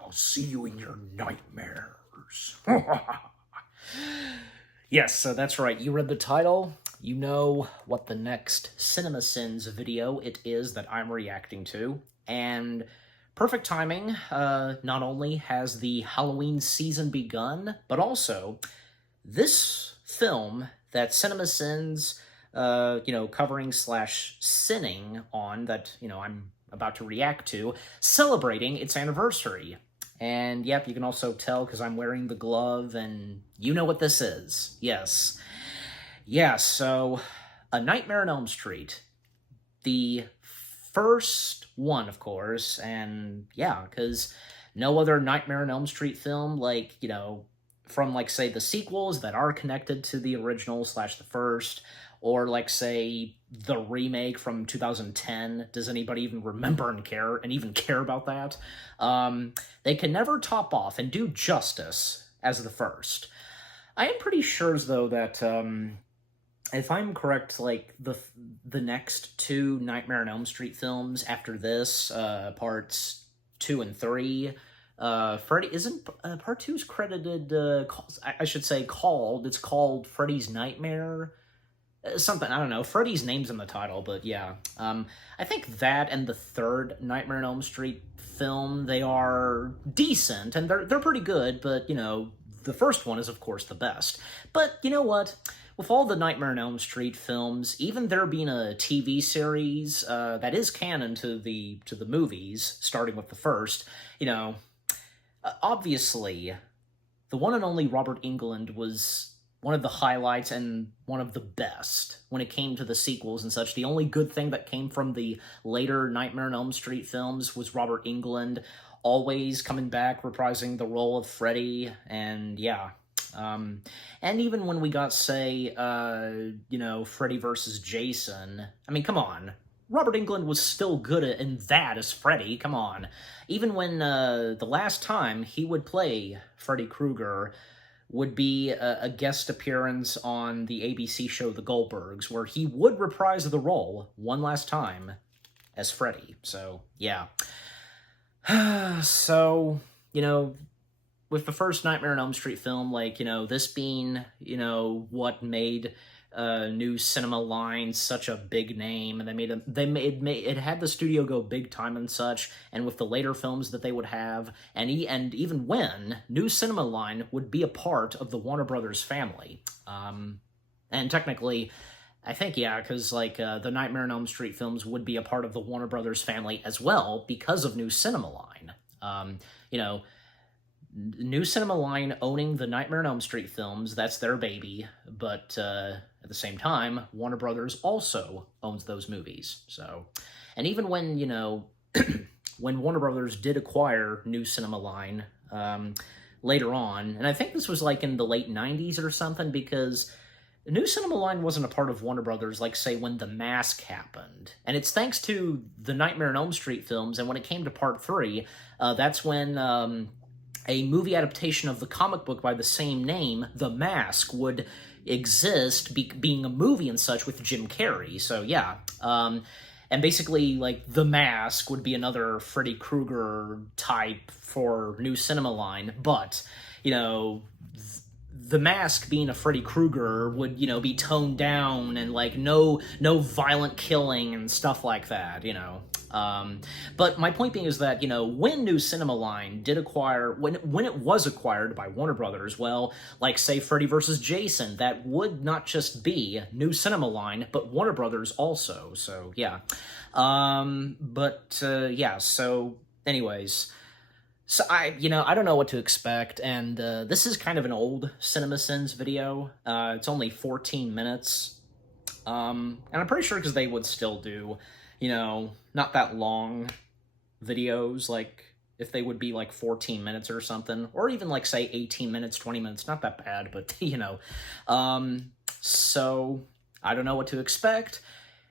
I'll see you in your nightmares. Yes, so that's right. You read the title. You know what the next CinemaSins video it is that I'm reacting to. And perfect timing. Not only has the Halloween season begun, but also this film that CinemaSins, covering slash sinning on that, I'm about to react to, celebrating its anniversary. And yep, you can also tell because I'm wearing the glove, and you know what this is. Yes. Yeah, so A Nightmare on Elm Street. The first one, of course, and yeah, because no other Nightmare on Elm Street film, from, say, the sequels that are connected to the original slash the first, or, say, the remake from 2010. Does anybody even remember and even care about that? They can never top off and do justice as the first. I am pretty sure, though, that, if I'm correct, the next two Nightmare on Elm Street films after this, parts 2 and 3, Freddy isn't part 2 is credited. I should say called. It's called Freddy's Nightmare. Something, I don't know. Freddy's name's in the title, but yeah. I think that and the third Nightmare on Elm Street film, they are decent and they're pretty good. But the first one is of course the best. But you know what? With all the Nightmare on Elm Street films, even there being a TV series that is canon to the movies, starting with the first, obviously, the one and only Robert Englund was one of the highlights and one of the best when it came to the sequels and such. The only good thing that came from the later Nightmare on Elm Street films was Robert Englund always coming back, reprising the role of Freddy, and yeah. And even when we got, say, Freddy versus Jason, I mean, come on. Robert Englund was still good in that as Freddy, come on. Even when the last time he would play Freddy Krueger would be a guest appearance on the ABC show The Goldbergs, where he would reprise the role one last time as Freddy. So, yeah. So, with the first Nightmare on Elm Street film, this being, what made New Cinema Line such a big name, and it had the studio go big time and such, and with the later films that they would have, and even when New Cinema Line would be a part of the Warner Brothers family, and technically, I think, yeah, because, the Nightmare on Elm Street films would be a part of the Warner Brothers family as well because of New Cinema Line. New Cinema Line owning the Nightmare on Elm Street films, that's their baby, but at the same time, Warner Brothers also owns those movies. So, and even when, when Warner Brothers did acquire New Cinema Line later on, and I think this was in the late 90s or something, because New Cinema Line wasn't a part of Warner Brothers, say, when The Mask happened. And it's thanks to the Nightmare on Elm Street films, and when it came to part 3, that's when a movie adaptation of the comic book by the same name, The Mask, would exist, being a movie and such, with Jim Carrey. So, yeah. And basically, The Mask would be another Freddy Krueger type for New Cinema Line, but, The Mask being a Freddy Krueger would, be toned down and, no violent killing and stuff like that, But my point being is that, when New Cinema Line did acquire, when it was acquired by Warner Brothers, well, say, Freddy vs. Jason, that would not just be New Cinema Line, but Warner Brothers also, so, yeah. Yeah, so, anyways, so I don't know what to expect, and this is kind of an old CinemaSins video. It's only 14 minutes, and I'm pretty sure because they would still do, not that long videos, if they would be 14 minutes or something, or even say 18 minutes, 20 minutes, not that bad, but so I don't know what to expect.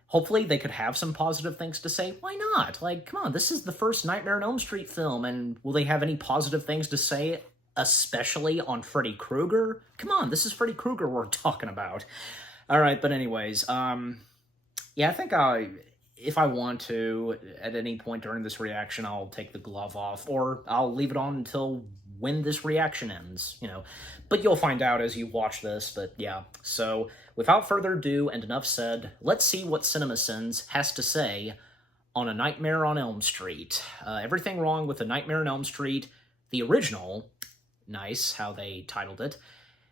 Hopefully they could have some positive things to say. Why not? Come on, this is the first Nightmare on Elm Street film, and will they have any positive things to say, especially on Freddy Krueger? Come on, this is Freddy Krueger we're talking about. All right, but anyways, yeah, I think if I want to, at any point during this reaction, I'll take the glove off, or I'll leave it on until when this reaction ends, you know. But you'll find out as you watch this, but yeah. So, without further ado, and enough said, let's see what CinemaSins has to say on A Nightmare on Elm Street. Everything wrong with A Nightmare on Elm Street, the original, nice how they titled it,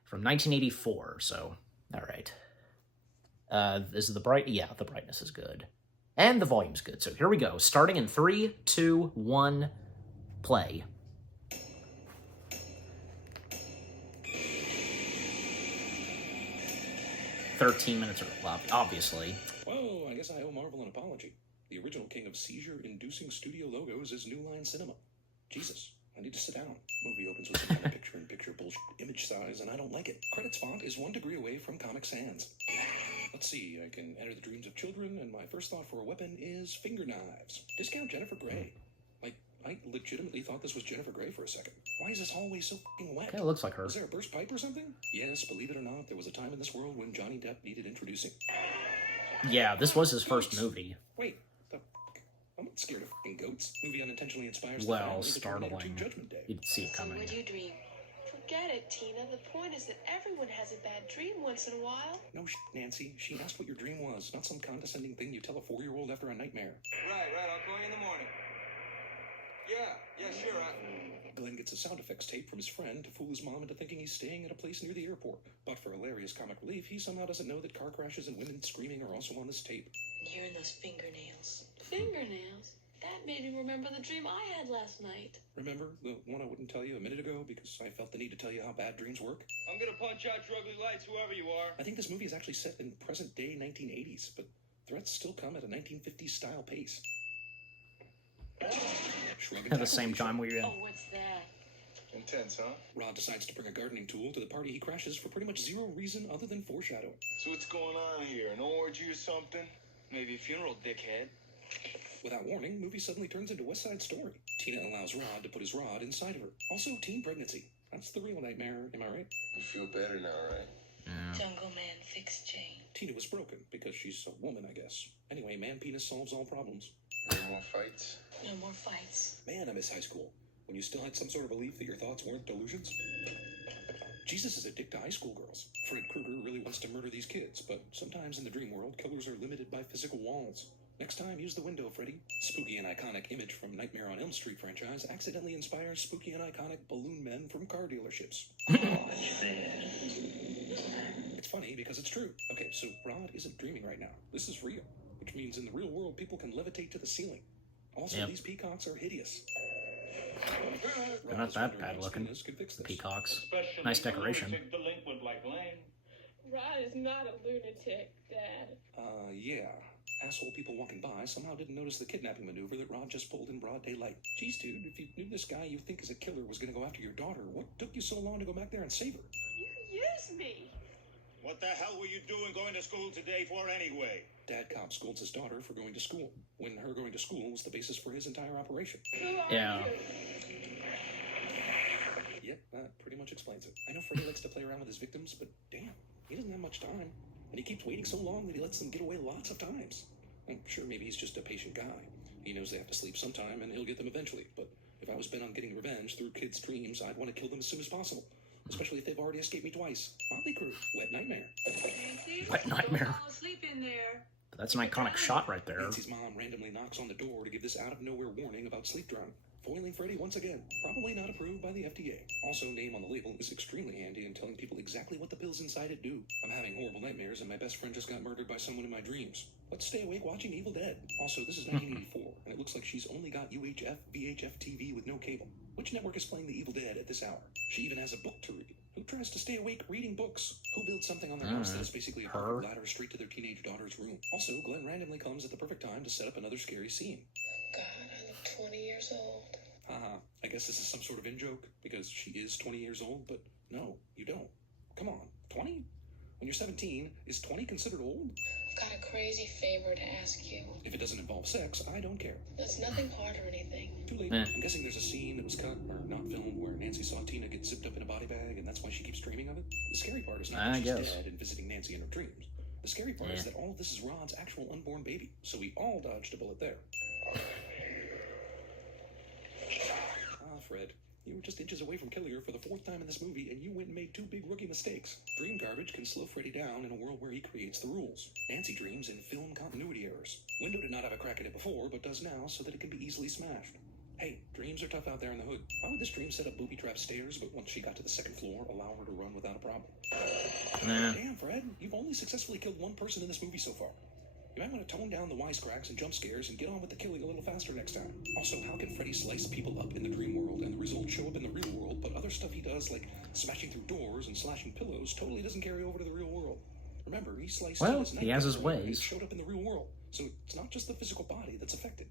from 1984, so, alright. Is the bright? Yeah, the brightness is good. And the volume's good, so here we go. Starting in 3, 2, 1, play. "13 minutes or obviously." Well, I guess I owe Marvel an apology. The original king of seizure-inducing studio logos is New Line Cinema. Jesus, I need to sit down. Movie opens with some kind of picture-in-picture bullshit image size, and I don't like it. Credits font is 1 degree away from Comic Sans. Let's see, I can enter the dreams of children, and my first thought for a weapon is finger knives. Discount Jennifer Grey. Like, I legitimately thought this was Jennifer Grey for a second. Why is this hallway so f***ing wet? It looks like her. Is there a burst pipe or something? Yes, believe it or not, there was a time in this world when Johnny Depp needed introducing. Yeah, this was his first movie. Wait, the f***? I'm not scared of f***ing goats. Movie unintentionally inspires the Well, family to Terminator 2 startling. Judgment Day. You'd see it So coming. what'd you dream? Forget it, Tina. The point is that everyone has a bad dream once in a while. No shit, Nancy. She asked what your dream was, not some condescending thing you tell a 4-year-old after a nightmare. Right, I'll call you in the morning. Yeah, sure. Glenn gets a sound effects tape from his friend to fool his mom into thinking he's staying at a place near the airport. But for hilarious comic relief, he somehow doesn't know that car crashes and women screaming are also on this tape. Hearing those fingernails. Fingernails? That made me remember the dream I had last night. Remember the one I wouldn't tell you a minute ago because I felt the need to tell you how bad dreams work? I'm gonna punch out your ugly lights, whoever you are. I think this movie is actually set in present-day 1980s, but threats still come at a 1950s style pace. At the same time we Oh, what's that? Intense, huh? Rod decides to bring a gardening tool to the party he crashes for pretty much zero reason other than foreshadowing. So what's going on here? An orgy or something? Maybe a funeral, dickhead. Without warning, movie suddenly turns into West Side Story. Tina allows Rod to put his rod inside of her. Also, teen pregnancy. That's the real nightmare, am I right? You feel better now, right? Jungle Man fixed Jane. Tina was broken because she's a woman, I guess. Anyway, man penis solves all problems. No more fights? No more fights. Man, I miss high school. When you still had some sort of belief that your thoughts weren't delusions. Jesus is a dick to high school girls. Fred Krueger really wants to murder these kids, but sometimes in the dream world, killers are limited by physical walls. Next time, use the window, Freddy. Spooky and iconic image from Nightmare on Elm Street franchise accidentally inspires spooky and iconic balloon men from car dealerships. It's funny because it's true. Okay, so Rod isn't dreaming right now. This is real, which means in the real world, people can levitate to the ceiling. Also, Yep. these peacocks are hideous. They're not that bad looking. The peacocks. Nice decoration. Delinquent like Lane. Rod is not a lunatic, Dad. Yeah. Asshole people walking by somehow didn't notice the kidnapping maneuver that Rod just pulled in broad daylight. Geez, dude, if you knew this guy you think is a killer was gonna go after your daughter, what took you so long to go back there and save her? You used me. What the hell were you doing going to school today for anyway? Dad cop scolds his daughter for going to school, when her going to school was the basis for his entire operation. Who are Yeah. you? Yep, that pretty much explains it. I know Freddy likes to play around with his victims, but damn, he doesn't have much time. And he keeps waiting so long that he lets them get away lots of times. I'm sure maybe he's just a patient guy. He knows they have to sleep sometime and he'll get them eventually. But if I was bent on getting revenge through kids' dreams, I'd want to kill them as soon as possible. Especially if they've already escaped me twice. Motley Crue, Wet Nightmare. Nancy, Wet Nightmare. Don't fall asleep in there. But that's an iconic shot right there. Nancy's mom randomly knocks on the door to give this out-of-nowhere warning about sleep drowning. Foiling Freddy once again. Probably not approved by the FDA. Also, name on the label is extremely handy in telling people exactly what the pills inside it do. I'm having horrible nightmares and my best friend just got murdered by someone in my dreams. Let's stay awake watching Evil Dead. Also, this is 1984, and it looks like she's only got UHF, VHF TV with no cable. Which network is playing the Evil Dead at this hour? She even has a book to read. Who tries to stay awake reading books? Who builds something on their house that is basically a Her. ladder straight to their teenage daughter's room? Also, Glenn randomly comes at the perfect time to set up another scary scene. God, I look 20 years old. Haha, I guess this is some sort of in-joke, because she is 20 years old, but no, you don't. Come on, 20? When you're 17, is 20 considered old? I've got a crazy favor to ask you. If it doesn't involve sex, I don't care. That's nothing hard or anything. Too late. Eh. I'm guessing there's a scene that was cut, or not filmed, where Nancy saw Tina get zipped up in a body bag, and that's why she keeps dreaming of it. The scary part is not I that she's guess. dead and visiting Nancy in her dreams. The The scary part is that all of this is Rod's actual unborn baby, so we all dodged a bullet there. Ah, Fred, you were just inches away from killing her for the 4th time in this movie, and you went and made 2 big rookie mistakes. Dream garbage can slow Freddy down in a world where he creates the rules. Nancy dreams in film continuity errors. Window did not have a crack in it before, but does now so that it can be easily smashed. Hey, dreams are tough out there in the hood. Why would this dream set up booby-trap stairs, but once she got to the 2nd floor, allow her to run without a problem? Nah. Damn, Fred, you've only successfully killed 1 person in this movie so far. You might want to tone down the wisecracks and jump scares and get on with the killing a little faster next time. Also, how can Freddy slice people up in the dream world and the results show up in the real world, but other stuff he does, like smashing through doors and slashing pillows, totally doesn't carry over to the real world? Remember, he sliced Well, his he has his nightmare and ways. it showed up in the real world, so it's not just the physical body that's affected.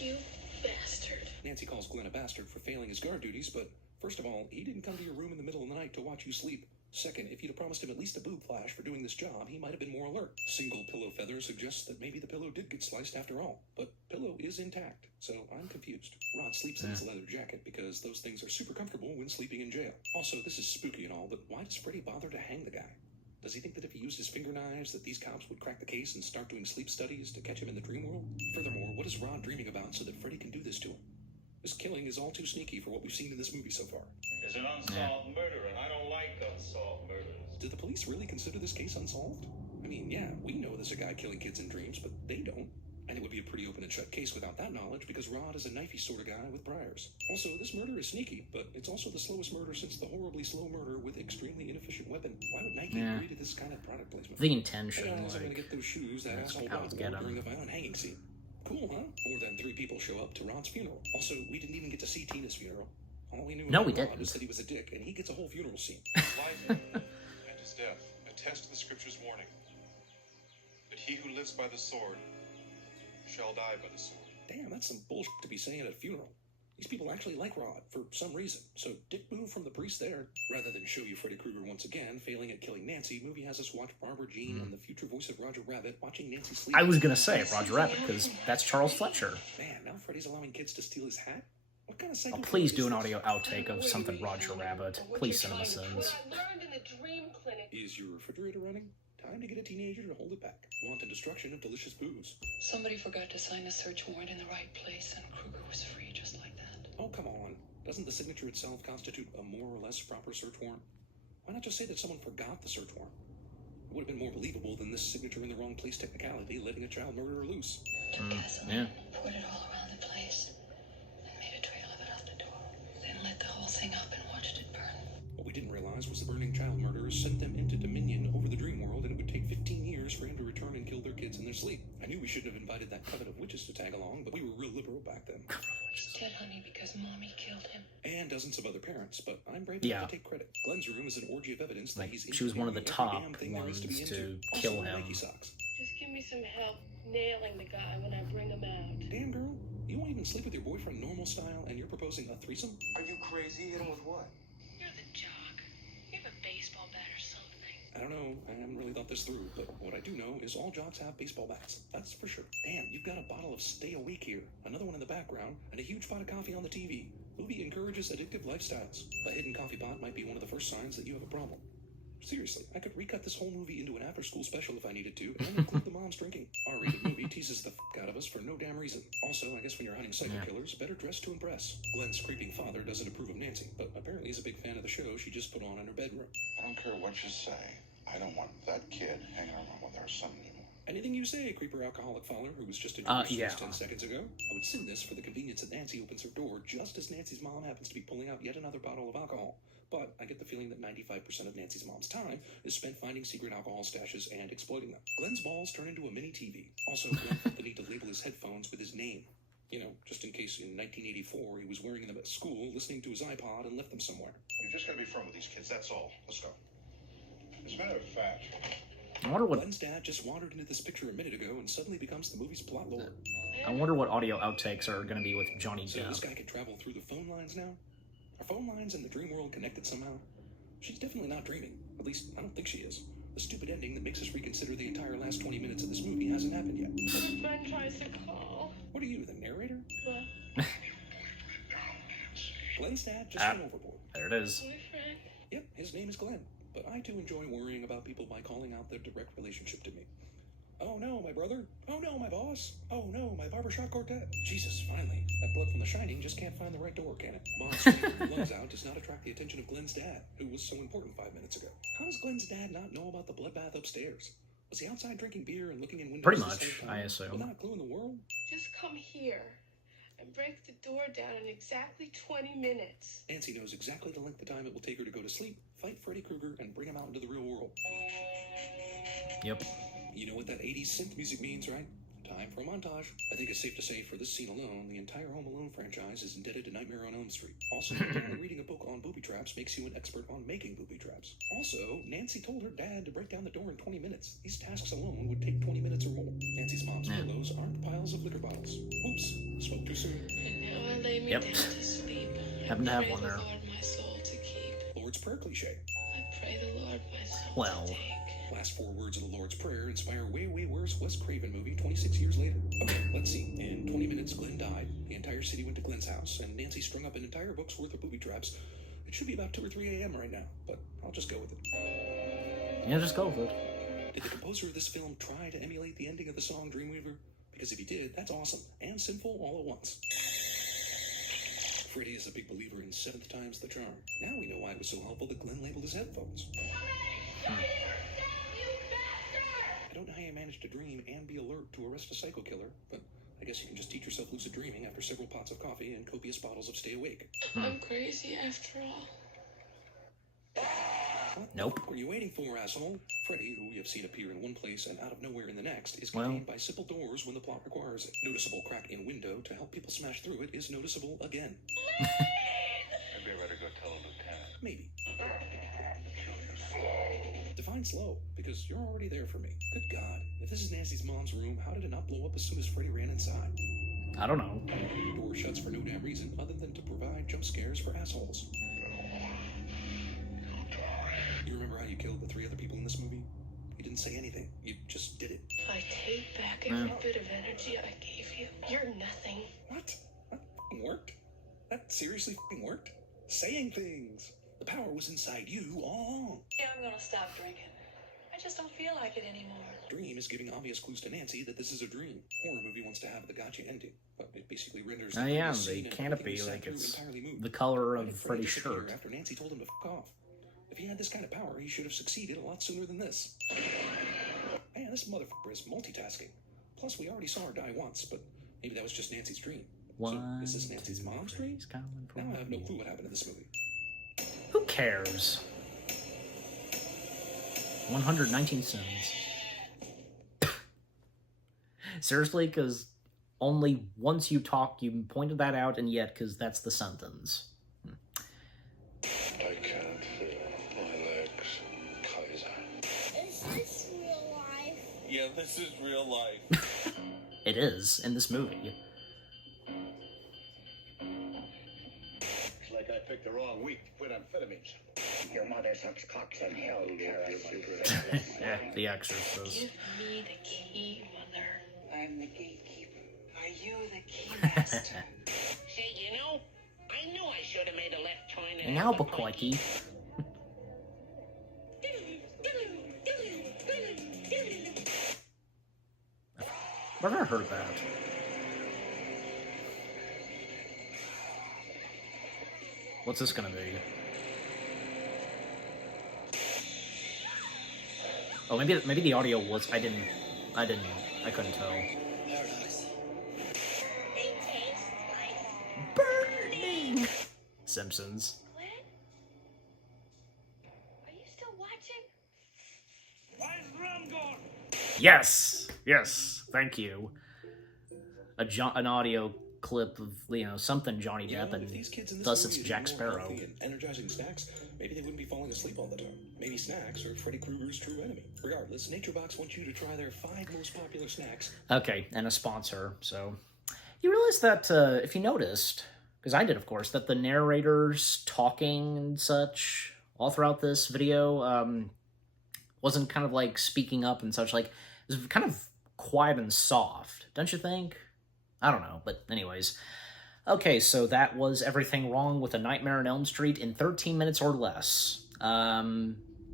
You bastard. Nancy calls Glenn a bastard for failing his guard duties, but first of all, he didn't come to your room in the middle of the night to watch you sleep. Second, if you'd have promised him at least a boob flash for doing this job, he might have been more alert. Single pillow feather suggests that maybe the pillow did get sliced after all, but pillow is intact, so I'm confused. Rod sleeps in his leather jacket because those things are super comfortable when sleeping in jail. Also, this is spooky and all, but why does Freddy bother to hang the guy? Does he think that if he used his finger knives that these cops would crack the case and start doing sleep studies to catch him in the dream world? Furthermore, what is Rod dreaming about so that Freddy can do this to him? This killing is all too sneaky for what we've seen in this movie so far. It's an unsolved murder, and I don't like unsolved murders. Did the police really consider this case unsolved? I mean, yeah, we know there's a guy killing kids in dreams, but they don't. And it would be a pretty open and shut case without that knowledge because Rod is a knifey sort of guy with briars. Also, this murder is sneaky, but it's also the slowest murder since the horribly slow murder with extremely inefficient weapon. Why would Nike agree to this kind of product placement? The intention, Hey guys, I'm gonna like, get those shoes that that's asshole how bought to get during them. the violent hanging scene. Cool, huh? More than 3 people show up to Rod's funeral. Also, we didn't even get to see Tina's funeral. All we knew No, about we Rod didn't. was that he was a dick, and he gets a whole funeral scene. Life and his death attest to the scripture's warning that he who lives by the sword shall die by the sword. Damn, that's some bullshit to be saying at a funeral. These people actually like Rod for some reason, so dick move from the priest there. Rather than show you Freddy Krueger once again failing at killing Nancy, movie has us watch Barbara Jean and the future voice of Roger Rabbit watching Nancy sleep. I was gonna say Roger Rabbit, because that's Charles Fletcher. Man, now Freddy's allowing kids to steal his hat? What kind of psycho? Oh, please is do an this? audio outtake of something Roger Rabbit. Please, CinemaSins. What I learned in the dream clinic. Is your refrigerator running? Time to get a teenager to hold it back. Wanton destruction of delicious booze. Somebody forgot to sign the search warrant in the right place, and Krueger was free just like that. Oh, come on. Doesn't the signature itself constitute a more or less proper search warrant? Why not just say that someone forgot the search warrant? It would have been more believable than this signature in the wrong place technicality letting a child murderer loose. Took gasoline, yeah. poured it all around the place, and made a trail of it out the door. Then lit the whole thing up and watched it burn. What we didn't realize was the burning child murderers sent them into dominion over the dream world, and it would take 15 years for him to return and kill their kids in their sleep. I knew we shouldn't have invited that coven of witches to tag along, but we were real liberal back then. He's dead, honey, because Mommy killed him. And dozens of other parents, but I'm brave Yeah. enough to take credit. Glenn's room is an orgy of evidence that Like, he's she was one of the interviewing every top damn thing there is ones be to into. kill Also, him. Nike socks. Just give me some help nailing the guy when I bring him out. Damn, girl, you won't even sleep with your boyfriend normal style, and you're proposing a threesome? Are you crazy? Hit him with what? You're the jock. You have a baseball bat or something. I don't know, I haven't really thought this through, but what I do know is all jocks have baseball bats. That's for sure. Damn, you've got a bottle of Stay Awake here, another one in the background, and a huge pot of coffee on the TV. Movie encourages addictive lifestyles. A hidden coffee pot might be one of the first signs that you have a problem. Seriously, I could recut this whole movie into an after-school special if I needed to, and include the moms drinking. R-rated movie teases the out of us for no damn reason. Also, I guess when you're hunting psycho killers, better dress to impress. Glenn's creeping father doesn't approve of Nancy, but apparently he's a big fan of the show she just put on in her bedroom. I don't care what you say. I don't want that kid hanging around with our son anymore. Anything you say, creeper alcoholic father who was just introduced to yeah. us 10 seconds ago. I would send this for the convenience that Nancy opens her door just as Nancy's mom happens to be pulling out yet another bottle of alcohol. But I get the feeling that 95% of Nancy's mom's time is spent finding secret alcohol stashes and exploiting them. Glenn's balls turn into a mini TV. Also, Glenn felt the need to label his headphones with his name. You know, just in case in 1984 he was wearing them at school, listening to his iPod, and left them somewhere. You just gotta be firm with these kids, that's all. Let's go. As a matter of fact, I wonder what Glenn's dad just wandered into this picture a minute ago and suddenly becomes the movie's plot lord. audio outtakes are gonna be with Johnny So this Depp. guy can travel through the phone lines now? Are phone lines in the dream world connected somehow? She's definitely not dreaming. At least, I don't think she is. The stupid ending that makes us reconsider the entire last 20 minutes of this movie hasn't happened yet. My friend tries to call. What are you, the narrator? What? Glenn's dad just went overboard. There it is. Boyfriend? Yep, his name is Glenn. But try to enjoy worrying about people by calling out their direct relationship to me. Oh no, my brother. Oh no, my boss. Oh no, my barbershop quartet. Jesus, finally. That blood from The Shining just can't find the right door, can it? Mom's screaming her lungs out does not attract the attention of Glenn's dad, who was so important 5 minutes ago. How does Glenn's dad not know about the bloodbath upstairs? Was he outside drinking beer and looking in windows? Pretty this much, whole time I assume. Without a clue in the world? Just come here and break the door down in exactly 20 minutes. Nancy knows exactly the length of time it will take her to go to sleep, fight Freddy Krueger, and bring him out into the real world. Yep. You know what that 80s synth music means, right? Time for a montage. I think it's safe to say for this scene alone, the entire Home Alone franchise is indebted to Nightmare on Elm Street. Also, apparently reading a book on booby traps makes you an expert on making booby traps. Also, Nancy told her dad to break down the door in 20 minutes. These tasks alone would take 20 minutes or more. Nancy's mom's pillows aren't piles of liquor bottles. Oops, spoke too soon. And now I lay me Yep. down to sleep. Happen to I have pray one the there. Lord my soul to keep. Lord's Prayer cliche. I pray the Lord my soul Well. to take. Last 4 words of the Lord's Prayer inspire way, way worse Wes Craven movie 26 years later. Okay, let's see. In 20 minutes, Glenn died. The entire city went to Glenn's house, and Nancy strung up an entire book's worth of booby traps. It should be about 2 or 3 a.m. right now, but I'll just go with it. Yeah, just go with it. Did the composer of this film try to emulate the ending of the song Dreamweaver? Because if he did, that's awesome, and sinful all at once. Freddy is a big believer in 7th time's the charm. Now we know why it was so helpful that Glenn labeled his headphones. I don't know how you managed to dream and be alert to arrest a psycho killer, but I guess you can just teach yourself lucid dreaming after several pots of coffee and copious bottles of Stay Awake. I'm crazy after all. What Nope. the fuck were you waiting for, asshole? Freddy, who we have seen appear in one place and out of nowhere in the next, is Well. contained by simple doors when the plot requires it. Noticeable crack in window to help people smash through it is noticeable again. Maybe I better go tell the lieutenant. Maybe. Define slow, because you're already there for me. Good God. If this is Nancy's mom's room, how did it not blow up as soon as Freddy ran inside? I don't know. The door shuts for no damn reason other than to provide jump scares for assholes. You remember how you killed the 3 other people in this movie? You didn't say anything. You just did it. I take back every bit of energy I gave you. You're nothing. What? That f***ing worked? That seriously f***ing worked? Saying things. The power was inside you all along. Yeah, I'm gonna stop drinking. I just don't feel like it anymore. Dream is giving obvious clues to Nancy that this is a dream. Horror movie wants to have the gotcha ending, but it basically renders Oh the yeah, previous the scene and canopy, everything we sat like through it's entirely moot. the color Why of did Freddy Freddy's disappear shirt. after Nancy told him to f*** off? If he had this kind of power, he should have succeeded a lot sooner than this. Man, this motherfucker is multitasking. Plus, we already saw her die once, but maybe that was just Nancy's dream. So, is this Nancy's mom's dream? Now I have no clue what happened in this movie. Who cares? 119 cents. Seriously, because only once you talk, you pointed that out, and yet, because that's the sentence. I can't feel my legs, Kaiser. Is this real life? Yeah, this is real life. It is, in this movie. It's like I picked the wrong week to quit amphetamines. Your mother sucks cocks in hell, Yeah, The Exorcist. Give me the key, Mother. I'm the gatekeeper. Are you the key master? Say, you know, I knew I should have made a left turn In Albuquerque. I've never heard that. What's this gonna be? Oh, maybe the audio was. I couldn't tell. Paradox. They taste like Burning. Simpsons. Glenn? Are you still watching? Where's Rum gone? Yes, thank you. An audio clip of something Johnny You Depp, know, and if these kids in this thus it's movie Jack had more Sparrow. healthy and energizing snacks, maybe they wouldn't be falling asleep all the time. Maybe snacks are Freddy Krueger's true enemy. Regardless, NatureBox wants you to try their 5 most popular snacks. Okay, and a sponsor. So you realize that if you noticed, because I did, of course, that the narrator's talking and such all throughout this video wasn't kind of like speaking up and such. Like, it was kind of quiet and soft, don't you think? I don't know, but anyways. Okay, so that was everything wrong with A Nightmare on Elm Street in 13 minutes or less.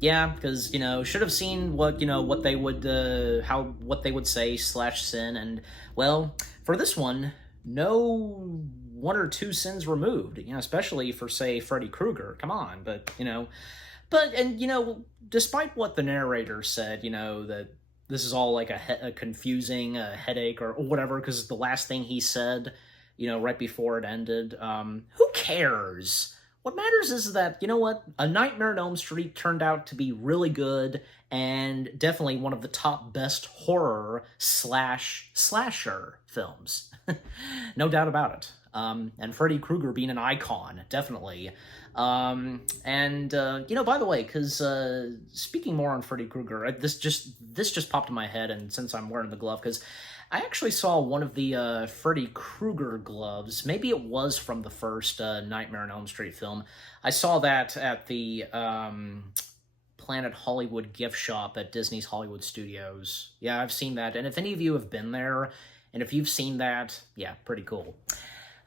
Yeah, because, should have seen what they would, what they would say / sin, and, well, for this one, no 1 or 2 sins removed, especially for, say, Freddy Krueger. Come on, but, despite what the narrator said, that this is all like a confusing headache or whatever, because the last thing he said, right before it ended, who cares? What matters is that, A Nightmare on Elm Street turned out to be really good and definitely one of the top best horror / slasher films. No doubt about it. And Freddy Krueger being an icon, definitely. By the way, because speaking more on Freddy Krueger, this just popped in my head, and since I'm wearing the glove, because I actually saw one of the Freddy Krueger gloves. Maybe it was from the first Nightmare on Elm Street film. I saw that at the Planet Hollywood gift shop at Disney's Hollywood Studios. Yeah, I've seen that, and if any of you have been there, and if you've seen that, yeah, pretty cool.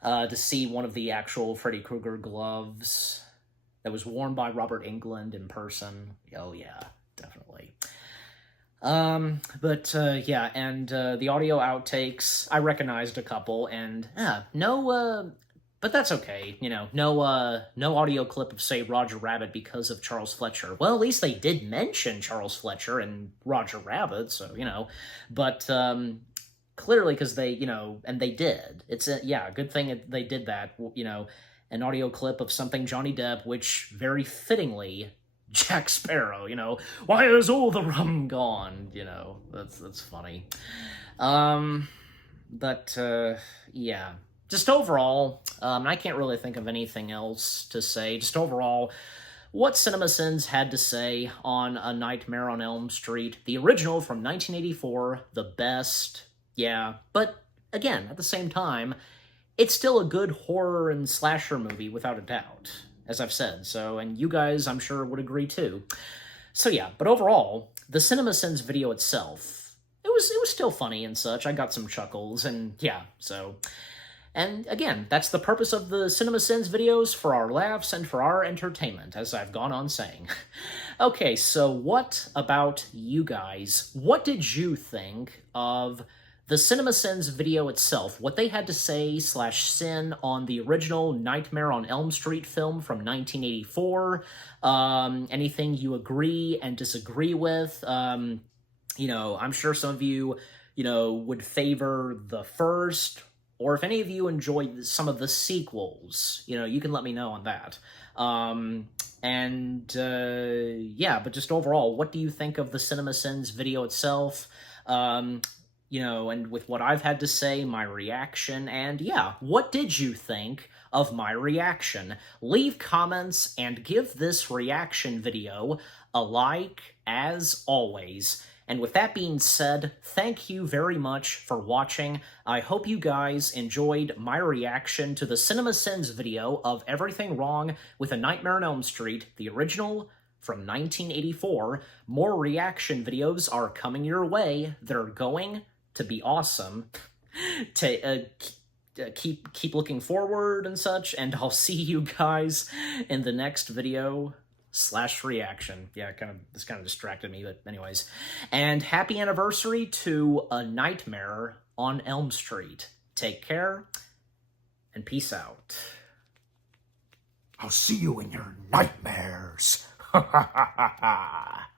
To see one of the actual Freddy Krueger gloves that was worn by Robert Englund in person. Oh, yeah, definitely. Yeah, and the audio outtakes, I recognized a couple, and, but that's okay, no audio clip of, say, Roger Rabbit because of Charles Fletcher. Well, at least they did mention Charles Fletcher and Roger Rabbit, so, but, clearly, because they, and they did. It's a good thing they did that, an audio clip of something Johnny Depp, which very fittingly, Jack Sparrow, why is all the rum gone? That's funny. Yeah. Just overall, I can't really think of anything else to say. Just overall, what CinemaSins had to say on A Nightmare on Elm Street, the original from 1984, the best. Yeah, but again, at the same time, it's still a good horror and slasher movie without a doubt, as I've said, and you guys, I'm sure, would agree too. So yeah, but overall, the CinemaSins video itself, it was still funny and such. I got some chuckles, and yeah, and again, that's the purpose of the CinemaSins videos, for our laughs and for our entertainment, as I've gone on saying. Okay, so what about you guys? What did you think of the CinemaSins video itself, what they had to say / sin on the original Nightmare on Elm Street film from 1984, anything you agree and disagree with, I'm sure some of you, would favor the first, or if any of you enjoyed some of the sequels, you can let me know on that. Yeah, but just overall, what do you think of the CinemaSins video itself? And with what I've had to say, my reaction, and yeah, what did you think of my reaction? Leave comments and give this reaction video a like, as always. And with that being said, thank you very much for watching. I hope you guys enjoyed my reaction to the CinemaSins video of Everything Wrong with A Nightmare on Elm Street, the original from 1984. More reaction videos are coming your way. They're going to be awesome. Keep looking forward and such, and I'll see you guys in the next video / reaction. Yeah, this kind of distracted me, but anyways. And happy anniversary to A Nightmare on Elm Street. Take care, and peace out. I'll see you in your nightmares. Ha ha ha ha ha.